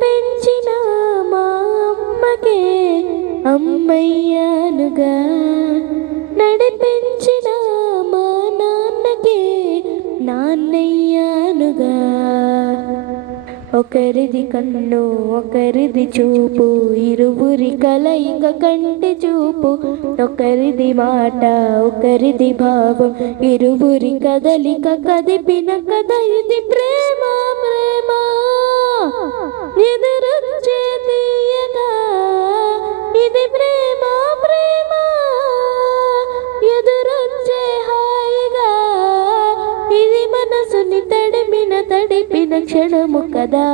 పెంచిన మా అమ్మకే అమ్మయ్యానుగా, నడిపించిన మా నాన్నకే నాన్నయ్యానుగా. ఒకరిది కన్ను ఒకరిది చూపు, ఇరువురి కలయిక కంటి చూపు. ఒకరిది మాట ఒకరిది భావం, ఇరువురి కదలిక కదిపిన కథ ఇది ప్రేమ. ప్రేమ ఎదురొచ్చే తీయగా, ఇది ప్రేమ. ప్రేమ ఎదురొచ్చే హాయిగా, ఇది మనసుని తడిపిన క్షణము కదా.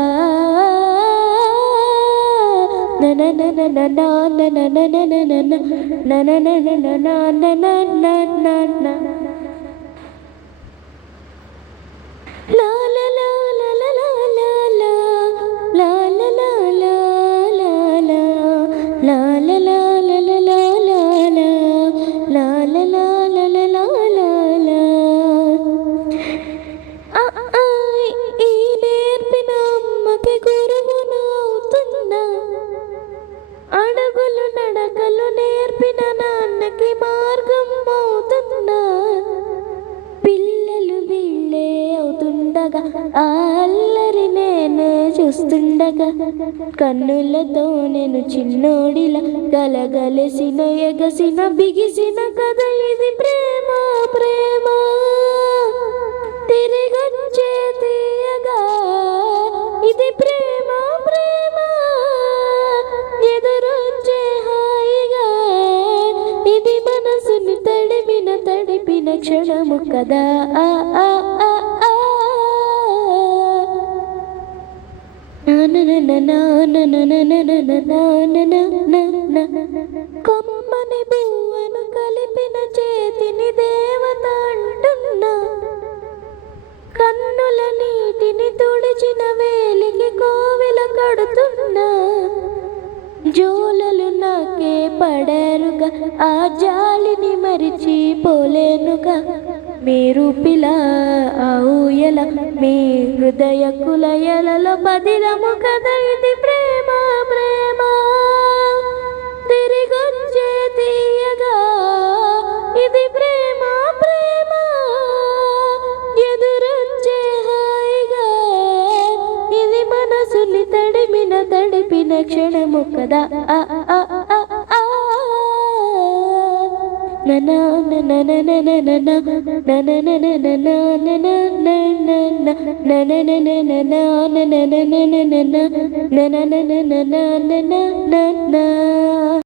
అడుగులు నడకలు నేర్పిన నాన్నకి మార్గం అవుతున్నా. పిల్లలు వీళ్ళే అవుతుండగా, ఆ అల్లరి నేనే చూస్తుండగా, కన్నులతో నేను చిన్నోడిలా గలగలసిన ఎగసిన బిగిసిన కథ ఇది ప్రేమ. ప్రేమ తిరిగొచ్చే తీయగా, ఇది ప్రేమ. ప్రేమ ఎదురొచ్చే హాయిగా, ఇది మనసుని తడిపిన క్షణము కదా. కొమ్మని పువ్వును కలిపిన చేతిని దేవత అంటున్నా. కన్నుల నీటిని తుడిచిన వేలికి కోవిల కడుతున్నా. జోలలు నాకే పడారుగా, ఆ జాలిని మరిచిపోలేనుగా. మీరు పిలా ఆ ఊయల, మీ హృదయ కులయలలో పదిలము కదా ఇది ప్రేమ. ప్రేమ తిరిగొచ్చే తీయగా, ఇది ప్రేమ. ప్రేమ ఎదురొచ్చే హాయిగా, ఇది మనసుని తడిపిన క్షణము కదా. నా